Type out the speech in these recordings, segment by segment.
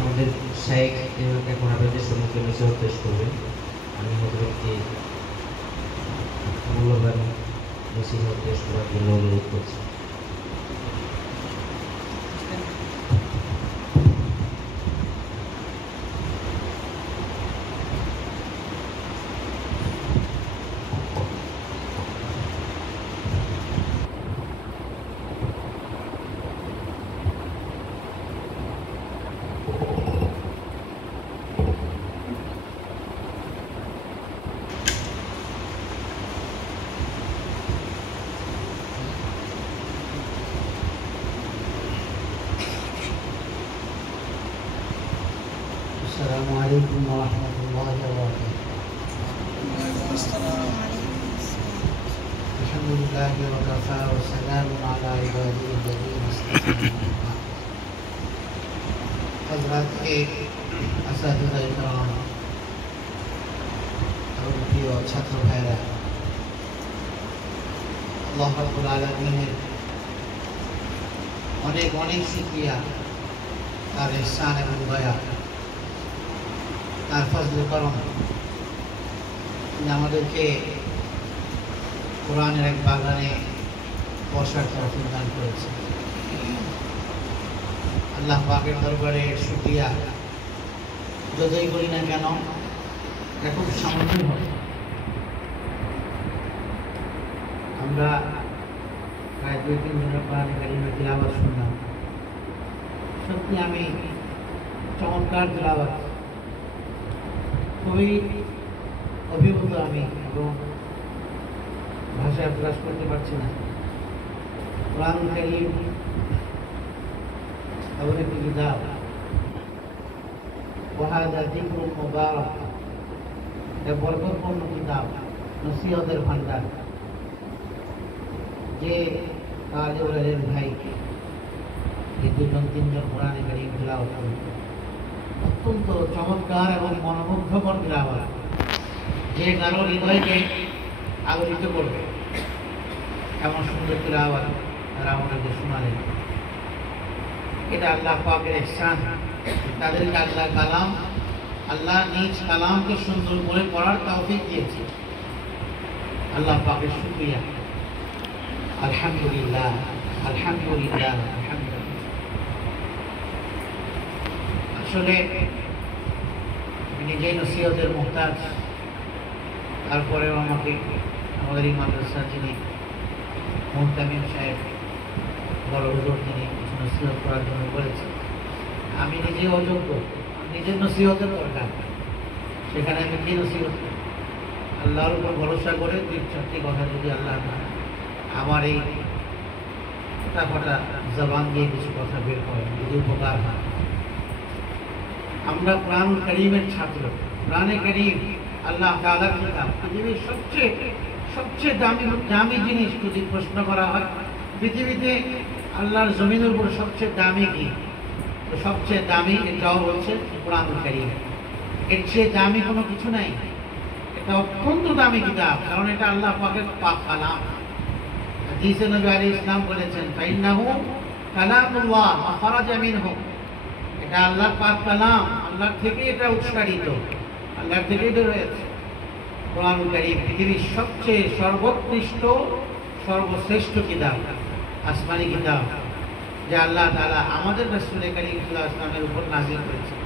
আমাদের শাইখ এখন আপনাদের সম্মুখে নসিহত পেশ করবেন। আমি হযরতকে মূল্যবান নসিহত পেশ করার জন্য অনুরোধ করছি। السلام عليكم ورحمة الله وبركاته. الحمد لله وكفى وسلام على عباده الذين اصطفى. حضرات اساتذہ کرام اور প্রিয় ছাত্র ভাইরা, আল্লাহ রাব্বুল আলামিনের অনেক অনেক শুকরিয়া, তার ইহসান এবং দয়া, তার ফজল করম আমাদেরকে কোরআনের এক বাগানে বসার তৌফিক দান করেছে। আল্লাহ পাকের দরবারে শুকরিয়া যতই করি না কেন এটা খুব সামান্য হবে। আমরা প্রায় 2-3 দিনের কোরআন কারিমের তিলাওয়াত শুনলাম। সত্যি আমি চমৎকার তিলাওয়াত, খুবই অভিভূত আমি, এবং ভাষায় প্রকাশ করতে পারছি না। কোরআন কারীম এমন একটি কিতাব, ওয়াহাদা যিকরুল মুবারাক, এটা বরকতপূর্ণ কিতাব, নসিহতের ভান্ডার। যে তালিবুল ইলম ভাই এই 2-3 কোরআন কারীম তিলাওয়াত করেন, অত্যন্ত চমৎকার এবং মনোমুগ্ধকর তিলাওয়াত, যে কারো হৃদয়কে আলোকিত করবে এমন সুন্দর তিলাওয়াত তারা আমাদেরকে শোনালেন। এটা আল্লাহ পাকের ইহসান। তাদেরকে আল্লাহ নিজ কালামকে সুন্দর করে পড়ার তৌফিক দিয়েছে। আল্লাহ পাকের শুকরিয়া। আলহামদুলিল্লাহ, আলহামদুলিল্লাহ, আলহামদুলিল্লাহ। আসলে নিজেই নসিহতের মুহতাজ, তারপরেও আমাকে আমাদের এই মাদ্রাসার যিনি মুহতামিম সাহেব, বড় হুজুর, তিনি কিছু নসিহত করার জন্য বলেছেন। আমি নিজেই অযোগ্য, নিজের নসিহতের দরকার, সেখানে আমি কি নসিহত করি? আল্লাহর উপর ভরসা করে 2-4টি কথা যদি আল্লাহ আমার এই ফটাফটা জবান দিয়ে কিছু কথা বের করে, যদি উপকার হয়। আমরা কোরআন কারীমের ছাত্র। কোরআনে কারীম আল্লাহ তাআলার কিতাব, পৃথিবীর সবচেয়ে দামি জিনিস যদি প্রশ্ন করা হয়, পৃথিবীতে আল্লাহর জমিনের উপর সবচেয়ে দামি কি? তো সবচেয়ে দামি এটাও হচ্ছে কোরআন কারীম। এর চেয়ে দামি কোনো কিছু নাই। এটা অত্যন্ত দামি কিতাব, কারণ এটা আল্লাহ পাকের পাক কালাম। হাদিসে নবী আলাইহিস সালাম বলেছেন, ফাইন্নাহু কালামুল্লাহ ওয়া খারাজা মিনহু, এটা আল্লাহর পাক কালাম, আল্লাহ থেকে এটা উৎসারিত, আল্লাহ থেকে বের হয়েছে। কোরআন কারীম পৃথিবীর সবচেয়ে সর্বোৎকৃষ্ট, সর্বশ্রেষ্ঠ কিতাব, আসমানি কিতাব, যা আল্লাহ তাআলা আমাদের রাসূল কারীম সাল্লাল্লাহু আলাইহি ওয়াসাল্লামের উপর নাযিল করেছেন।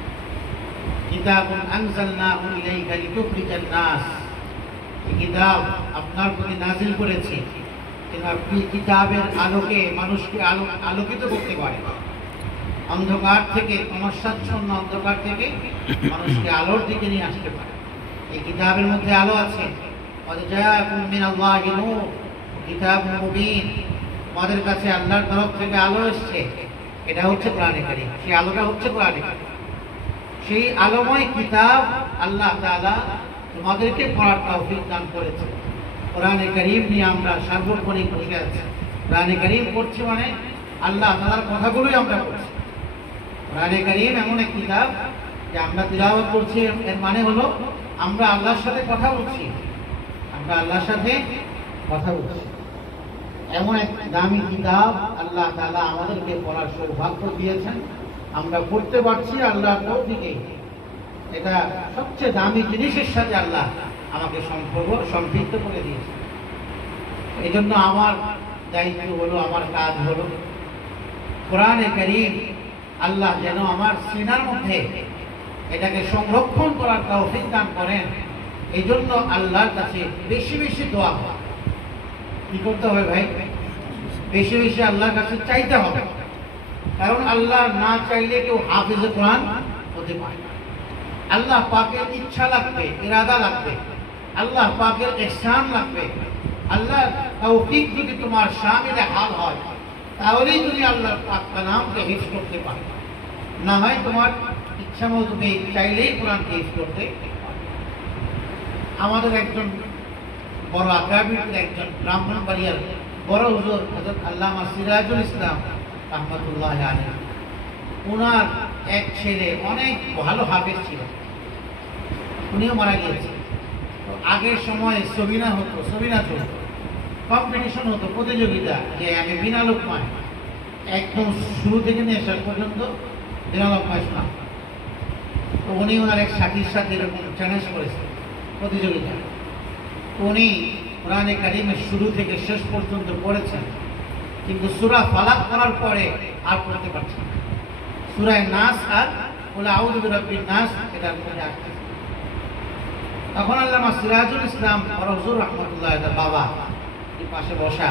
কিতাবুন আনজালনাহু ইলাইকা লিতুখরিজান নাস, এই কিতাব আপনার প্রতি নাযিল করেছি যেন আপনি কিতাবের আলোকে মানুষকে আলোকিত করতে পারেন। অন্ধকার থেকে, সমস্যাচ্ছন্ন অন্ধকার থেকে মানুষকে আলোর দিকে নিয়ে আসতে পারে। এই কিতাবের মধ্যে আলো আছে। কিতাবুন মুবিন, আমাদের কাছে আল্লাহর তরফ থেকে আলো এসেছে, এটা হচ্ছে কোরআনে কারীম। সেই আলোটা হচ্ছে কোরআনে কারীম। সেই আলোময় কিতাব আল্লাহ তাআলা তোমাদেরকে পড়ার তৌফিক দান করেছে। কোরআনে কারীম নিয়ে আমরা সার্বক্ষণিক বসে আছি। কোরআনে কারীম পড়ছি মানে আল্লাহ তাআলার কথাগুলোই আমরা পড়ছি। কোরআনে কারীম এমন এক কিতাব যে আমরা তিলাওয়াত করছি, এর মানে হলো আমরা আল্লাহর সাথে কথা বলছি, আমরা আল্লাহর সাথে কথা বলছি। এমন এক দামি কিতাব আল্লাহ তাআলা আমাদেরকে পড়ার সৌভাগ্য দিয়েছেন, আমরা পড়তে পারছি আল্লাহর তৌফিকে। এটা সবচেয়ে দামি জিনিসের সাথে আল্লাহ আমাকে সম্পৃক্ত করে দিয়েছে। এই জন্য আমার দায়িত্ব হলো, আমার কাজ হলো কোরআনে কারীম আল্লাহ যেন আমার সিনার মধ্যে এটাকে সংরক্ষণ করার তৌফিক দান করেন। এই জন্য আল্লাহর কাছে বেশি বেশি দোয়া করা। কি করতে হবে ভাই? বেশি বেশি আল্লাহর কাছে চাইতে হবে, কারণ আল্লাহ না চাইলে কেউ হাফেজে কোরআন হতে পারে না। আল্লাহ পাকের ইচ্ছা লাগবে, ইরাদা লাগবে, আল্লাহ পাকের ইহসান লাগবে। আল্লাহ তৌফিক যদি তোমার শামিলে হাল হয়, তাহলেই তুমি আল্লাহর পাক কালামকে হিফজ করতে পারবে। না হয় তোমার ইচ্ছা মতো তুমি চাইলেই কোরআনকে হিফজ করতে পারবে। আমাদের একজন বড় আকাবির একজন ব্রাহ্মণবাড়িয়ার বড় হুজুর হযরত আল্লামা সিরাজুল ইসলাম রাহমাতুল্লাহ আলাইহি, ওনার এক ছেলে অনেক ভালো হাফেজ ছিল, উনিও মারা গিয়েছে। তো আগের সময়ে সবিনা হতো, সবিনা চলতো, কম্পিটিশন হতো, প্রতিযোগিতা, যে আমি বিনা লোকমায় একদম শুরু থেকে নিয়ে শেষ পর্যন্ত বিনা লোকমায় শোনা। তো উনি ওনার এক সাথীর সাথে এরকম চ্যালেঞ্জ করেছেন প্রতিযোগিতা। উনি কোরআনে কারীমের শুরু থেকে শেষ পর্যন্ত পড়েছেন, কিন্তু সূরা ফালাক করার পরে আর পড়তে পারছেন না। সূরা নাস আর কুল আউযু বিরাব্বিন নাস এটার মধ্যে আসছে। তখন আল্লামা সিরাজুল ইসলাম বড় হুজুর রাহমাতুল্লাহ তার বাবা পাশে বসা,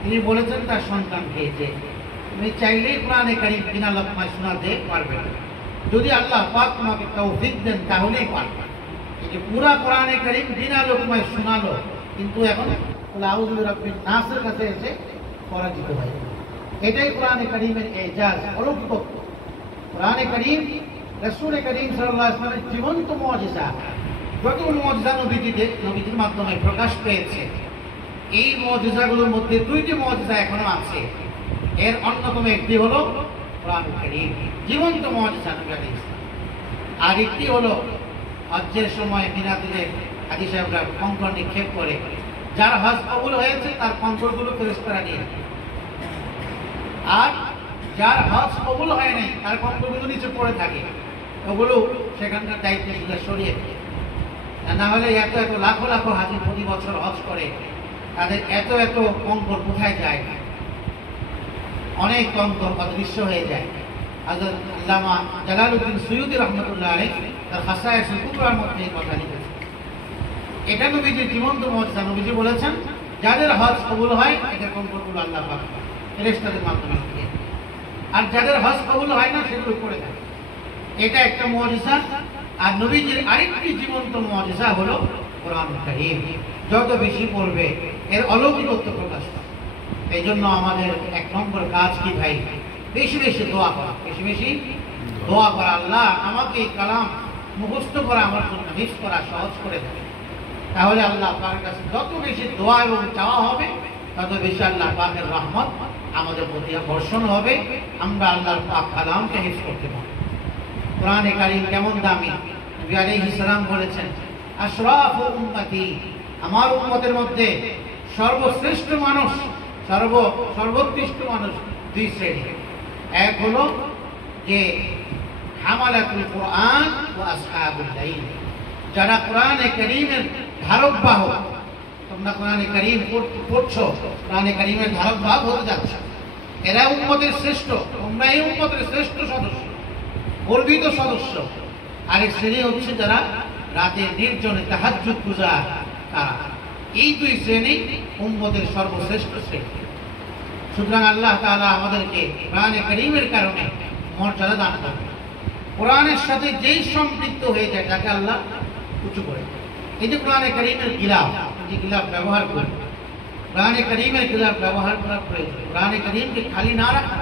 তিনি বলেছেন তার সন্তানকে যে তুমি চাইলেই কোরআনে কারীম বিনা লোকমায় শোনাতে পারবে না, যদি আল্লাহ পাক তোমাকে তৌফিক দেন তাহলেই পারবে। এই যে পুরা কোরআনে কারীম বিনা লোকমায় শোনালো, কিন্তু এখন কুল আউযু বিরাব্বিন নাসের কাছে এসে পরাজিত হয়। এটাই কোরআনে কারীমের এজাজ, অলৌকিকত্ব। কোরআনে কারীম রাসূল করিম সাল্লাল্লাহু আলাইহি ওয়াসাল্লামের জীবন্ত মুজিজা। যত মুজিজা নবীজির মাধ্যমে প্রকাশ পেয়েছে, এই মুজিজাগুলোর মধ্যে দুইটি মুজিজা এখনো আছে। এর অন্যতম একটি হলো কোরআনুল কারীম, জীবন্ত মুজিজা নবী আলাইহিস সালাম। আর একটি হলো হজ্জের সময় মিনাতে হাজী সাহেবরা কঙ্কর নিক্ষেপ করে, যার হজ কবুল হয়েছে তার কঙ্করগুলো ফেরেশতারা নিয়ে যায়, আর যার হজ কবুল হয় নাই তার কঙ্করগুলো নিচে পড়ে থাকে, ওগুলো সেখানকার দায়িত্ব সরিয়ে দেয়। না হলে এত এত লাখো লাখো হাজি প্রতি বছর হজ করে, তাদের এত এত কঙ্কর কোথায় যায়? অনেক কঙ্কর অদৃশ্য হয়ে যায়। হযরত আল্লামা জালালউদ্দিন সুয়ুতী রাহমাতুল্লাহ আলাইহি তার খাসায়েসুল কুবরার মধ্যে এই কথা লিখেছেন। এটা নবীজির জীবন্ত মুজিজা। নবীজি বলেছেন, যাদের হজ কবুল হয় এদের কঙ্করগুলো আল্লাহ পাক ফেরেশতাদের মাধ্যমে দিয়ে, আর যাদের হজ কবুল হয় না সেগুলো পড়ে থাকে। এটা একটা মুজিজা। আর নবীজির আরেকটি জীবন্ত মুজিজা হলো কোরআনুল কারীম। যত বেশি পড়বে এর অলৌকিকত্ব প্রকাশ পায়। এই জন্য আমাদের এক নম্বর কাজ কি ভাই? বেশি বেশি দোয়া করা, বেশি বেশি দোয়া করা। আল্লাহ আমাকে এই কালাম মুখস্থ করা আমার জন্য হিফজ করা সহজ করে দেবে। তাহলে আল্লাহ পাকের কাছে যত বেশি দোয়া এবং চাওয়া হবে, তত বেশি আল্লাহ পাকের রহমত আমাদের প্রতি বর্ষণ হবে। আমরা আল্লাহর পাক কালামকে হিফজ করতে পারব। কোরআনে কারীম কেমন দামি! নবী আলাইহিস সালাম বলেছেন, আশরাফু উম্মতি, আমার উম্মতের মধ্যে সর্বশ্রেষ্ঠ মানুষ, সর্বোৎকৃষ্ট মানুষ দুই শ্রেণী। এক হলো যে হামালাতুল কোরআন ওয়া আসহাবুল লাইল, যারা কোরআনে কারীমের ধারক বাহক। তোমরা কোরআনে কারীম পড়ছো, কোরআনে কারীমের ধারক বাহক হতে যাচ্ছ, এরা উম্মতের শ্রেষ্ঠ। তোমরা এই উম্মতের শ্রেষ্ঠ সদস্য, গর্বিত সদস্য। আরেক শ্রেণী হচ্ছে যারা রাতে নির্জনে তাহাজ্জুদ গুজার, তারা। এই দুই শ্রেণী উম্মতের সর্বশ্রেষ্ঠ শ্রেণী। সুতরাং আল্লাহ তাআলা আমাদেরকে কোরআনে কারীমের কারণে মর্যাদা দান করেন। কোরআনের সাথে যেই সম্পৃক্ত হয়ে যায় তাকে আল্লাহ উঁচু করে। এই যে কোরআনে কারীমের গিলাফ, যে গিলাফ ব্যবহার করি, কোরআনে কারীমের গিলাফ ব্যবহার করার প্রয়োজন। কোরআনে কারীমকে খালি না রাখা।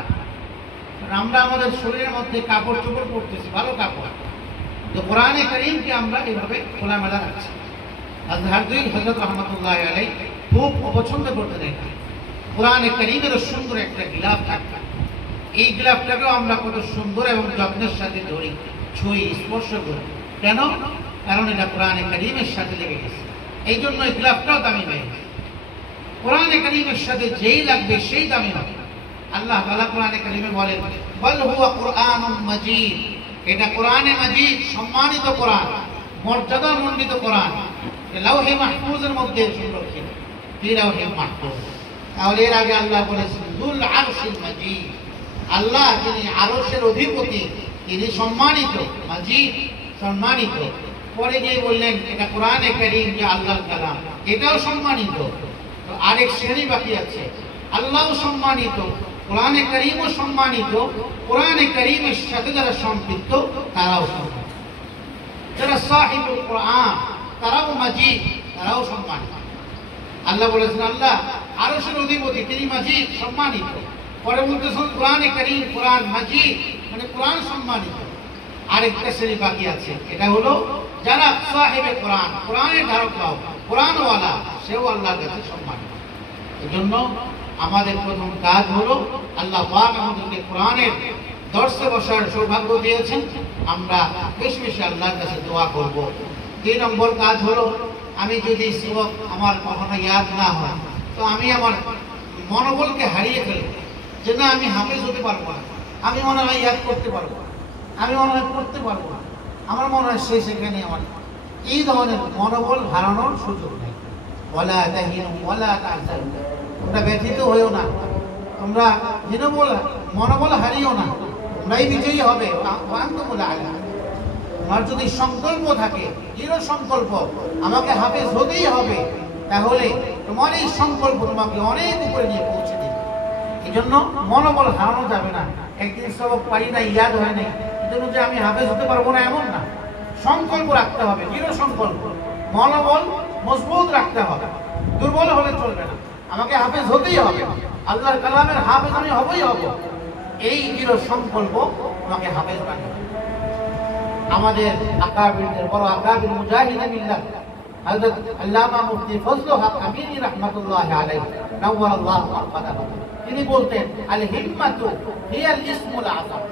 আমরা আমাদের শরীরের মধ্যে কাপড় চোপড় পরতেছি, ভালো কাপড়, তো কোরআনে কারীমকে আমরা এইভাবে খোলামেলা রাখছি। হযরত রাহমাতুল্লাহ আলাইহি খুব অপছন্দ করতেন এটা। কোরআনে কারীমের সুন্দর একটা গিলাফ থাকবে, এই গিলাফটাকেও আমরা কত সুন্দর এবং যত্নের সাথে ধরি, ছুঁই, স্পর্শ করি। কেন? কারণ এটা কোরআনে কারীমের সাথে লেগে গেছে। এই জন্য এই গিলাফটাও দামি হয়ে গেছে। কোরআন কোরআনে কারীমের সাথে যেই লাগবে সেই দামি হবে। আল্লাহ তাআলা কোরআনে কারীমে বলেন, বল হুয়া কুরআনুম মাজিদ, এটা কোরআনে মাজিদ, সম্মানিত কোরআন, মর্যাদামণ্ডিত কোরআন, লাউহে মাহফুজের মধ্যে সংরক্ষিত, ফি লাউহে মাহফুজ। তাহলে এর আগে আল্লাহ বলেছেন যুল আরশিল মাজিদ, আল্লাহ যিনি আরশের অধিপতি, তিনি সম্মানিত, মাজিদ সম্মানিত। পরে গিয়ে বললেন এটা কোরআনে কারীম, যে আল্লাহর কালাম, এটাও সম্মানিত। তো আরেক শ্রেণী বাকি আছে, আল্লাহও সম্মানিত, কোরআনে কারীমও সম্মানিত, কোরআনে কারীমের সাথে যারা সম্পৃক্ত তারাও সম্মানিত, যারা সাহিবুল কোরআন তারাও মাজিদ, তারাও সম্মানিত। আল্লাহ বলেছেন আল্লাহ আরশের অধিপতি, তিনি মাজিদ সম্মানিত। পরে বলতেছেন কোরআনে কারীম, কোরআন মাজিদ, মানে কোরআন সম্মানিত। আরেকটা শ্রেণী বাকি আছে, এটা হলো যারা সাহেবে কোরআন, কোরআনের ধারক হও, কোরআনওয়ালা, সেও আল্লাহর কাছে সম্মানিত। এজন্য আমাদের প্রথম কাজ হলো, আল্লাহ পাক আমাদেরকে কোরআনের দর্শে বসার সৌভাগ্য দিয়েছেন, আমরা বেশি বেশি আল্লাহর কাছে দোয়া করব। 2 নম্বর কাজ হলো, আমি যদি সবক আমার কখনো ইয়াদ না হয়, তো আমি আমার মনোবলকে হারিয়ে ফেলব, যে না আমি হাফেজ হতে পারবো না, আমি মনে হয় ইয়াদ করতে পারবো না, আমি মনে হয় পড়তে পারবো না, আমার মনে হয় সেখানে আমার এই ধরনের মনোবল হারানোর সুযোগ নেই। ওয়ালা তাহিনু ওয়ালা তাহজানু, তোমরা ব্যথিত হইও না, তোমরা মনোবল হারিও না, তোমরাই বিজয়ী হবে। তোমার যদি সংকল্প থাকে, দৃঢ় সংকল্প, আমাকে হাফেজ হতেই হবে, তাহলে তোমার এই সংকল্প তোমাকে অনেক উপরে নিয়ে পৌঁছে দেবে। এই জন্য মনোবল হারানো যাবে না। একদিন সবক পারি না, ইয়াদ হয় নাই, এই জন্য যে আমি হাফেজ হতে পারবো না এমন না। সংকল্প রাখতে হবে, দৃঢ় সংকল্প, মনোবল মজবুত রাখতে হবে, দুর্বল হলে চলবে না। আমাকে হাফেজ হতেই হবে, আল্লাহর কালামের হাফেজ আমি হবই হব, এই দৃঢ় সংকল্প আমাকে হাফেজ বানাবে। আমাদের আকাবিরদের বড় আকাবির মুজাহিদ বিল্লাহ হযরত আল্লামা মুফতি ফজলুল হক আমিনী রাহমাতুল্লাহি আলাইহি নাওয়ারাল্লাহু মারকাদাহু, তিনি বলতেন আল হিম্মাতু হিয়াল ইসমুল আযম,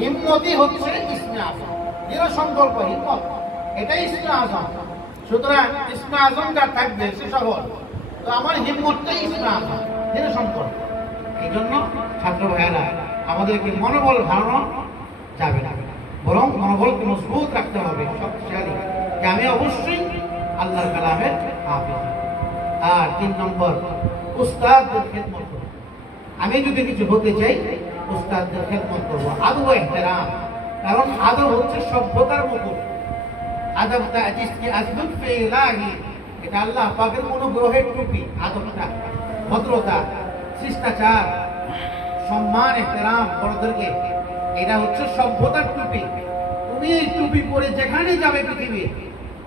হিম্মতই হচ্ছে ইসমে আযম। দৃঢ় সংকল্প, হিম্মত, এটাই ইসমে আযম। সুতরাং ইসমে আযম যার থাকবে সে সফল। তো আমার হিম্মতটাই ইসমে আযম, দৃঢ় সংকল্প। এই জন্য ছাত্র ভাইয়েরা, আমাদেরকে মনোবল হারানো যাবে না, বরং মনোবলকে মজবুত রাখতে হবে, শক্তিশালী, যে আমি অবশ্যই আল্লাহর কালামের হাফেজ। আর 3 নম্বর, উস্তাদদের খেদমত করব। আমি যদি কিছু হতে চাই, উস্তাদদের খেদমত করবো, আদব ও ইহতিরাম। কারণ আদব হচ্ছে সভ্যতার মুকুট। আদবটা জিসকি আজলুত ফি ইলাহি, এটা আল্লাহ পাকের অনুগ্রহের টুপি। আদবটা ভদ্রতা, শিষ্টাচার, সম্মান, ইহতিরাম, বড়দেরকে, এটা হচ্ছে সভ্যতার টুপি। তুমি এই টুপি পরে যেখানে যাবে পৃথিবী,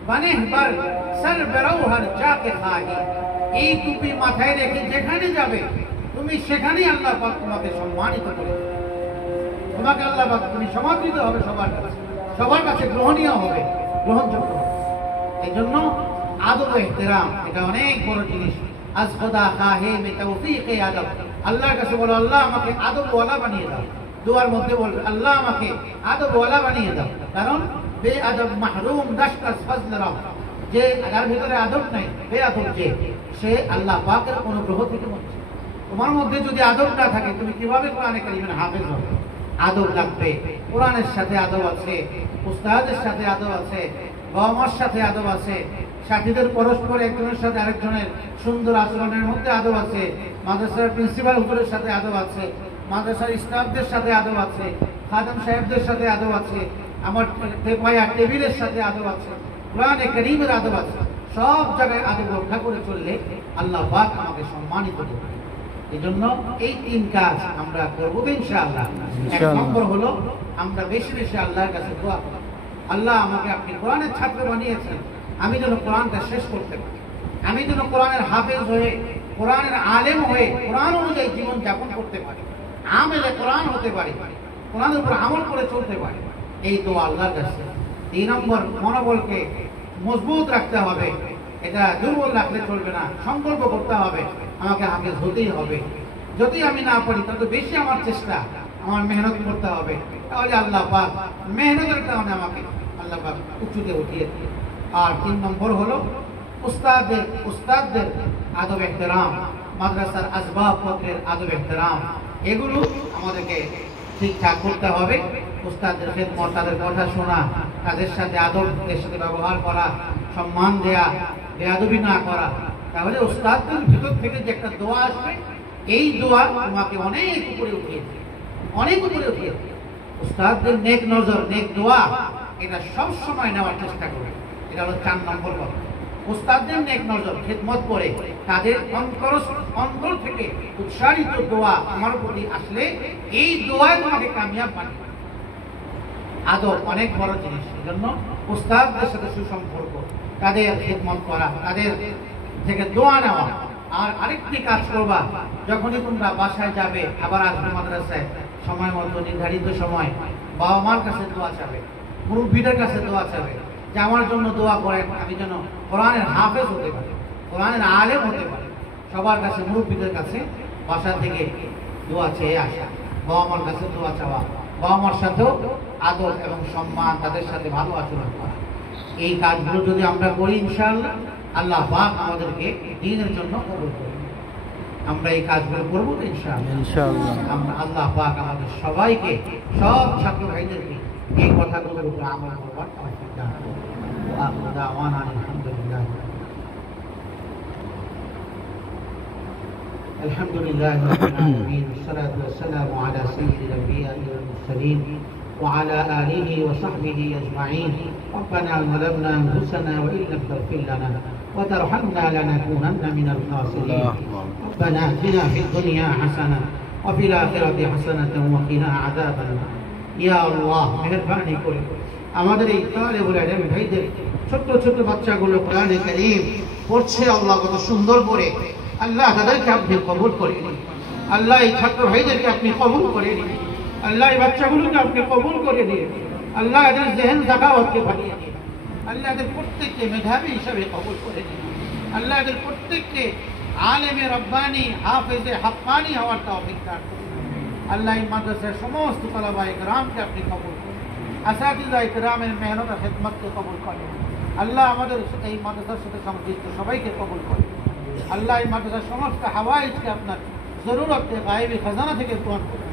বানে বার সর বেরাও হর যাকে খাহি, এই টুপি মাথায় রেখে যেখানে যাবে তুমি সেখানেই আল্লাহ পাক তোমাকে সম্মানিত করে, তোমাকে আল্লাহ পাক তুমি সমাদৃত হবে, সবার কাছে গ্রহণীয় হবে, গ্রহণযোগ্য হবে। এই জন্য আদব ও ইহতিরাম এটা অনেক বড় জিনিস। আজ খোদা খাহে মে তৌফিক এ আদব, আল্লাহর কাছে বলো আল্লাহ আমাকে আদবওয়ালা বানিয়ে দাও। দুয়ার মধ্যে বলবে আল্লাহ আমাকে আদবওয়ালা বানিয়ে দাও। কারণ বে আদব মাহরুম দাশকাস ফজল রাম, যে যার ভিতরে আদব নাই, বে আদব যে, সে আল্লাহ পাকের অনুগ্রহ থেকে বঞ্চিত। তোমার মধ্যে যদি আদব না থাকে, তুমি কিভাবে কোরআনে কারীমের হাফেজ হবে? আদব লাগবে। কোরআনের সাথে আদব আছে, উস্তাদের সাথে আদব আছে, বাবা মার সাথে আদব আছে, সাথীদের পরস্পর একজনের সাথে আরেকজনের সুন্দর আচরণের মধ্যে আদব আছে, মাদ্রাসার প্রিন্সিপাল হুজুরের সাথে আদব আছে, মাদ্রাসার স্টাফদের সাথে আদব আছে, খাদেম সাহেবদের সাথে আদব আছে, আমার পায়া টেবিলের সাথে আদব আছে, কোরআনে কারীমের আদব আছে। সব জায়গায় আদব রক্ষা করে চললে আল্লাহ পাক আমাকে সম্মানিত করবে। এই জন্য এই 3 কাজ আমরা করবো ইনশাআল্লাহ। 1 নম্বর হলো আমরা বেশি বেশি আল্লাহর কাছে দোয়া করব, আল্লাহ আমাকে আপনি কোরআনের ছাত্র বানিয়েছেন, আমি যেন কোরআনটা শেষ করতে পারি, আমি যেন কোরআনের হাফেজ হয়ে, কোরআনের আলেম হয়ে, কোরআন অনুযায়ী জীবন যাপন করতে পারি, আমেলে কোরআন হতে পারি, কোরআনের উপর আমল করে চলতে পারি। এই দোয়া আল্লাহর কাছে। 3 নম্বর, মনোবলকে মজবুত রাখতে হবে, এটা দুর্বল রাখলে চলবে না। সংকল্প করতে হবে আমাকে হাফেজ হতেই হবে। যদি আমি না পারি তত বেশি আমার চেষ্টা, আমার মেহনত করতে হবে, তাহলে আল্লাহ পাক মেহনতের কারণে আমাকে আল্লাহ পাক উঁচুতে উঠিয়ে। আর 3 নম্বর হলো উস্তাদদের আদব এহতেরাম, মাদ্রাসার আসবাব পত্রের আদব এহতেরাম, এগুলো আমাদেরকে ঠিকঠাক করতে হবে। উস্তাদের খেদমত, তাদের কথা শোনা, তাদের সাথে আদবের সাথে ব্যবহার করা, সম্মান দেয়া, বেয়াদবি না করা। তাহলে উস্তাদের ভিতর থেকে যে একটা দোয়া আসবে, এই দোয়া তোমাকে অনেক উপরে উঠিয়ে দেবে, অনেক উপরে উঠিয়ে দেবে। উস্তাদের নেক নজর, নেক দোয়া, এটা সব সময় নেওয়ার চেষ্টা করবে। এটা হলো 4 নম্বর কথা। উস্তাদের নেক নজর, খেদমত করে তাদের অন্তর থেকে উৎসাহিত দোয়া আমার প্রতি আসলে এই দোয়ায় তোমাকে কামিয়াব বানাবে। আদব অনেক বড় জিনিস। এজন্য উস্তাদদের সাথে সুসম্পর্ক, তাদের খেদমত করা, তাদের থেকে দোয়া নেওয়া। আর আরেকটি কাজ করবা, যখনই তোমরা বাসায় যাবে, আবার আসবে মাদ্রাসায়, সময় মতো নির্ধারিত সময় বাবা মার কাছে দোয়া চাবে, মুরব্বীদের কাছে দোয়া চাবে যে আমার জন্য দোয়া করেন, আমি যেন কোরআনের হাফেজ হতে পারি, কোরআনের আলেম হতে পারি। সবার কাছে, মুরব্বীদের কাছে বাসা থেকে দোয়া চেয়ে আসা, বাবা মার কাছে দোয়া চাওয়া, বাবা মার সাথেও আদর এবং সম্মান, তাদের সাথে ভালো আচরণ করা। এই কাজগুলো যদি আমরা করি, ইনশাআল্লাহ আল্লাহ পাক আমাদেরকে দ্বীনের জন্য কবুল করবেন। আমরা এই কাজগুলো করবো তো ইনশাআল্লাহ। আমরা আল্লাহ পাক আমাদের সবাইকে, সব ছাত্র ভাইদেরকে এই কথাগুলোর উপরে আমল করবার তৌফিক দান করুন। ওয়া আখিরু দাওয়ানা আলহামদুলিল্লাহ। আলহামদুলিল্লাহ রাব্বিল আলামিন, ওয়াসসালাতু ওয়াসসালামু আলা সাইয়্যিদিল আম্বিয়া'i ওয়াল মুরসালিন وعلى آله وصحبه أجمعين. ربنا ظلمنا أنفسنا وإن لم تغفر لنا وترحمنا لنكونن من الخاسرين. ربنا آتنا في الدنيا حسنة وفي الآخرة حسنة وقنا عذاب النار. يا الله মেহেরবানি করে আমাদের এই তালেবুল ইলম ভাইদের, ছোট ছোট বাচ্চাগুলো কোরআনে কারীম পড়ছে, আল্লাহ কত সুন্দর করে, আল্লাহ তাদেরকে আপনি কবুল করে নিন। আল্লাহ এই ছাত্র ভাইদেরকে আপনি কবুল করে নিন। আল্লাহ এই বাচ্চাগুলোকে আপনি কবুল করে দিন। আল্লাহ এদের জেহেন জাকাওয়াতকে বাড়িয়ে দিন। আল্লাহ এদের প্রত্যেককে মেধাবী হিসাবে কবুল করে দিন। আল্লাহ এদের প্রত্যেককে আলেমে রব্বানি, হাফেজে হাক্কানি হওয়ার তৌফিক দান করুন। আল্লাহ এই মাদ্রাসার সমস্ত তালাবায়ে কেরামকে আপনি কবুল করুন। আসাতিজায়ে কেরামের মেহনত আর খিদমতকে কবুল করেন। আল্লাহ আমাদের এই মাদ্রাসার সাথে সংশ্লিষ্ট সবাইকে কবুল করেন। আল্লাহ এই মাদ্রাসার সমস্ত হাওয়াইজকে আপনার জরুরতে গায়েবী খাজানা থেকে পূরণ করুন।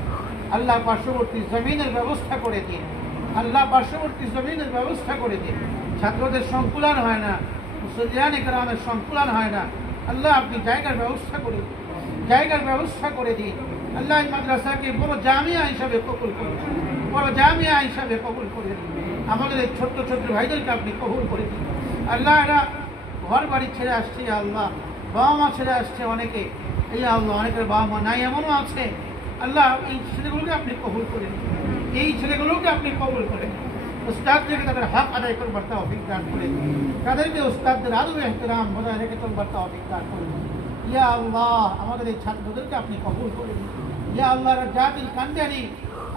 আল্লাহ পার্শ্ববর্তী জমিনের ব্যবস্থা করে দিন। আল্লাহ পার্শ্ববর্তী জমিনের ব্যবস্থা করে দিন। ছাত্রদের সংকুলান হয় না, মুসল্লিয়ানে কেরামের সংকুলান হয় না। আল্লাহ আপনি জায়গার ব্যবস্থা করে দিন, জায়গার ব্যবস্থা করে দিন। আল্লাহ এই মাদ্রাসাকে বড় জামিয়া হিসাবে কবুল করে দিন, বড় জামিয়া হিসাবে কবুল করে দিন। আমাদের এই ছোট্ট ছোট্ট ভাইদেরকে আপনি কবুল করে দিন। আল্লাহ এরা ঘর বাড়ি ছেড়ে আসছে, আল্লাহ বাবা মা ছেড়ে আসছে অনেকে, এই আল্লাহ অনেকের বাবা মা নাই, এমনও আছে। আল্লাহ এই ছেলেগুলোকে আপনি কবুল করে দিন, এই ছেলেগুলোকে আপনি কবুল করে দিন। উস্তাদদেরকে তাদের হক আদায় করবার তৌফিক দান করে দিন। তাদেরকে উস্তাদদের আদব ইহতিরাম বজায় রেখে চলবার তৌফিক দান করে দিন। ইয়া আল্লাহ আমাদের এই ছাত্রদেরকে আপনি কবুল করে দিন। ইয়া আল্লাহ রাজ্জাতুল কান্দারি,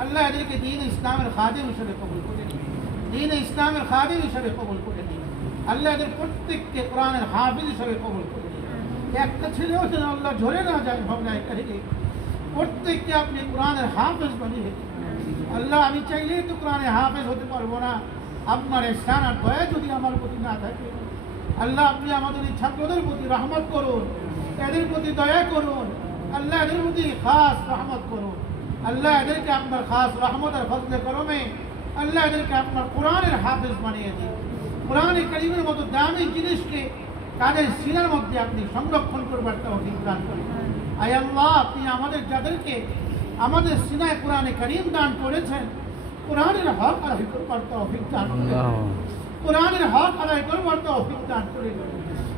আল্লাহ এদেরকে দ্বীন ইসলামের খাদিম হিসেবে কবুল করে দিন, দ্বীন ইসলামের খাদিম হিসেবে কবুল করে দিন। আল্লাহ এদের প্রত্যেককে কোরআনের হাফিজ হিসেবে কবুল করে দিন। একটা ছেলেও যেন আল্লাহ ঝরে না যায় ভাবনায় কাহিনী, প্রত্যেককে আপনি কোরআনের হাফেজ বানিয়ে দিন। আল্লাহ আমি চাইলেই তো কোরআনের হাফেজ হতে পারবো না, আপনার ইহসান আর দয়া যদি আমার প্রতি না থাকে। আল্লাহ আপনি আমাদের এই ছাত্রদের প্রতি রহমত করুন, এদের প্রতি দয়া করুন। আল্লাহ এদের প্রতি খাস রহমত করুন। আল্লাহ এদেরকে আপনার খাস রহমত আর ফজলে করমে আল্লাহ এদেরকে আপনার কোরআনের হাফেজ বানিয়ে দিন। কোরআনে কারীমের মতো দামি জিনিসকে তাদের সিনার মধ্যে আপনি সংরক্ষণ করবার তৌফিক দান করুন। আয় আল্লাহ আপনি আমাদের যাদেরকে আমাদের সিনায় কোরআনে কারীম দান করেছেন, কোরআনের হক আদায় করবার তৌফিক দান করুন, কোরআনের হক আদায় করবার তৌফিক দান করে দিন,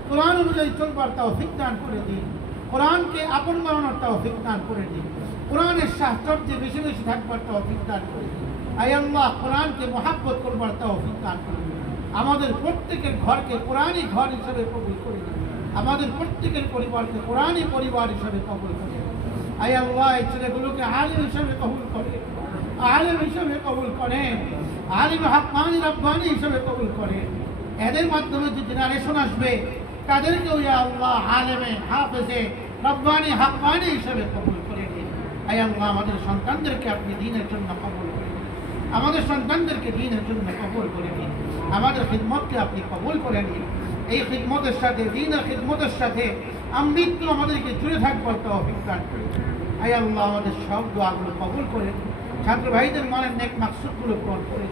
কোরআন অনুযায়ী চলবার তৌফিক দান করে দিন, কোরআনকে আপন বানানোর তৌফিক দান করে দিন, কোরআনের সাহচর্যে বেশি বেশি থাকবার তৌফিক দান করে দিন। আয় আল্লাহ কোরআনকে মহাব্বত করবার তৌফিক দান করে দিন। আমাদের প্রত্যেকের ঘরকে কোরআনই ঘর হিসেবে কবুল করে দিন। আমাদের প্রত্যেকের পরিবারকে কোরআনই পরিবার হিসেবে কবুল করে দিন। আয় আল্লাহ এই ছেলেগুলোকে আলিম হিসেবে কবুল করে, আলিম হিসেবে কবুল করে, আলিম হাক্কানি রব্বানি হিসেবে কবুল করে। এদের মাধ্যমে যে জেনারেশন আসবে তাদেরকেও ইয়া আল্লাহ আলেমে হাফেজে রব্বানি হাক্কানি হিসেবে কবুল করে দিন। আয় আল্লাহ আমাদের সন্তানদেরকে আপনি দ্বীনের জন্য কবুল করে দিন, আমাদের সন্তানদেরকে দ্বীনের জন্য কবুল করে দিন। আমাদের খিদমতকে আপনি কবুল করে নিন। এই খিদমতের সাথে, দ্বীনের খিদমতের সাথে আমৃত্যু আমাদেরকে জুড়ে থাকবার তৌফিক দান করে। আয় আল্লাহ আমাদের সব দোয়াগুলো কবুল করে, ছাত্র ভাইদের মনের নেক মাকসুদগুলো পূরণ করে।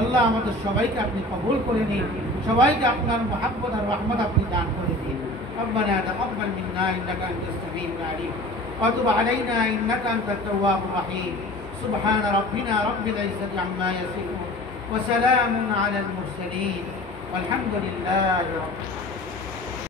আল্লাহ আমাদের সবাইকে আপনি কবুল করে নিন, সবাইকে আপনার মহাব্বত আর রহমত আপনি দান করে দিন। ربنا تقبل منا انك انت السميع العليم وتب علينا انك انت التواب الرحيم سبحان ربنا رب العزة عما يصفون وسلام على المرسلين والحمد لله رب العالمين.